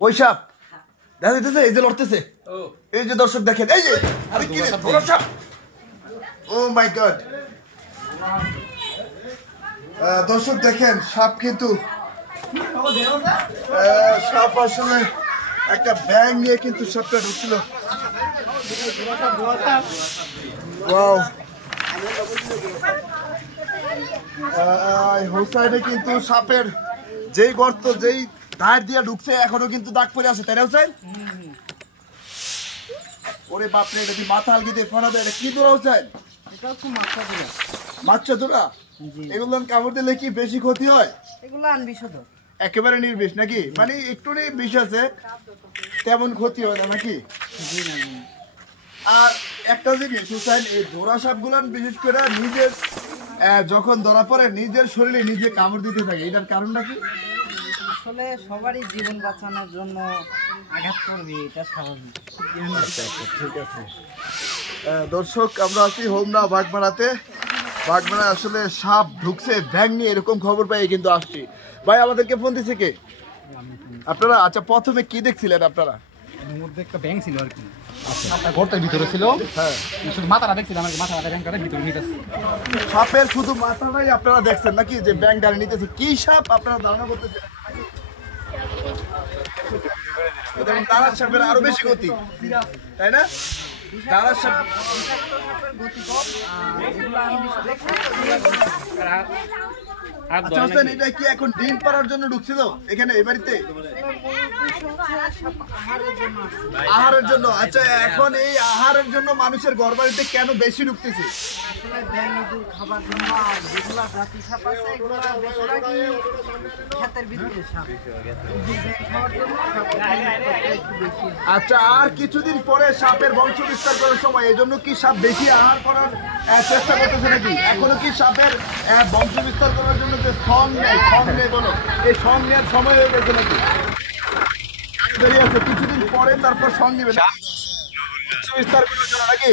ওই সাপ দেখা যাইতেছে, এই যে লড়তেছে, এই যে দর্শক দেখেন, এই যে আরে কি রে বড় সাপ, ও মাই গড। দর্শক দেখেন সাপ, কিন্তু সাপ আসলে একটা ব্যাং নিয়ে কিন্তু সাপটা ঢুকছিল। ওয়াও, হোসাইনে কিন্তু সাপের যেই গর্ত, যেই ধার দিয়ে ঢুকছে, এখনো কিন্তু দাগ পড়ে আছে, তাই না হোসাইন? ওরে বাপরে, এটা কি মাথা আলগিতে ফোনা দেয়, এটা কি ধরা হোসাইন? মাছ ধরা? এগুলো কামড় দিলে কি বেশি ক্ষতি হয়? এগুলো আনবিষধর, একেবারে নির্বিষ নাকি? মানে একটু বিষ আছে, তেমন ক্ষতি হয় না নাকি? আর একটা জিনিস হোসাইন, এই ধরা সাপগুলান বিশেষ করে নিজের যখন ধরা পড়ে নিজের শরীরে নিজে কামড় দিতে থাকে, এটার কারণটা কি? আসলে সবারই জীবন বাঁচানোর জন্য আঘাত করবে, এটা স্বাভাবিক। ঠিক আছে দর্শক, আমরা আছি হোমনা বাগমারাতে। বাগমারায় আসলে সাপ ঢুকছে ব্যাং নিয়ে, এরকম খবর পাই কিন্তু আসছি। ভাই আমাদেরকে ফোন দিছে কে? আপনারা? আচ্ছা, প্রথমে কি দেখছিলেন আপনারা? মধ্যে একটা ব্যাংক ছিল আর কি, আপনার ঘরটার ভিতরে ছিল। হ্যাঁ, শুধু মাথাটা দেখছিলাম, মাথাটা ব্যাংকটার ভিতরে নিতেছে। সাপের শুধু মাথাটাই আপনারা দেখছেন নাকি, যে ব্যাং গাড়ি নিতেছে? কি সাপ আপনারা ধারণা করতেছেন? তারা সাপের আরো বেশি গতি, তাই না? তারা সাপ আচ্ছা হোসেন, এটা কি এখন ডিম পাড়ার জন্য ঢুকছিল এখানে এই বাড়িতে? আহারের জন্য? আচ্ছা, এখন এই আহারের জন্য মানুষের ঘর বাড়িতে কেন বেশি ঢুকতেছে? আচ্ছা, আর কিছুদিন পরে সাপের বংশ বিস্তার করার সময়, এই জন্য কি সাপ বেশি আহার করার চেষ্টা করতেছে নাকি? এখনো কি সাপের বংশ বিস্তার করার জন্য যে সং নেই বলো, এই সং নেওয়ার সময় হয়ে গেছে নাকি? কিছুদিন পরে তারপর সং নিবে বংশ বিস্তার করার জন্য নাকি?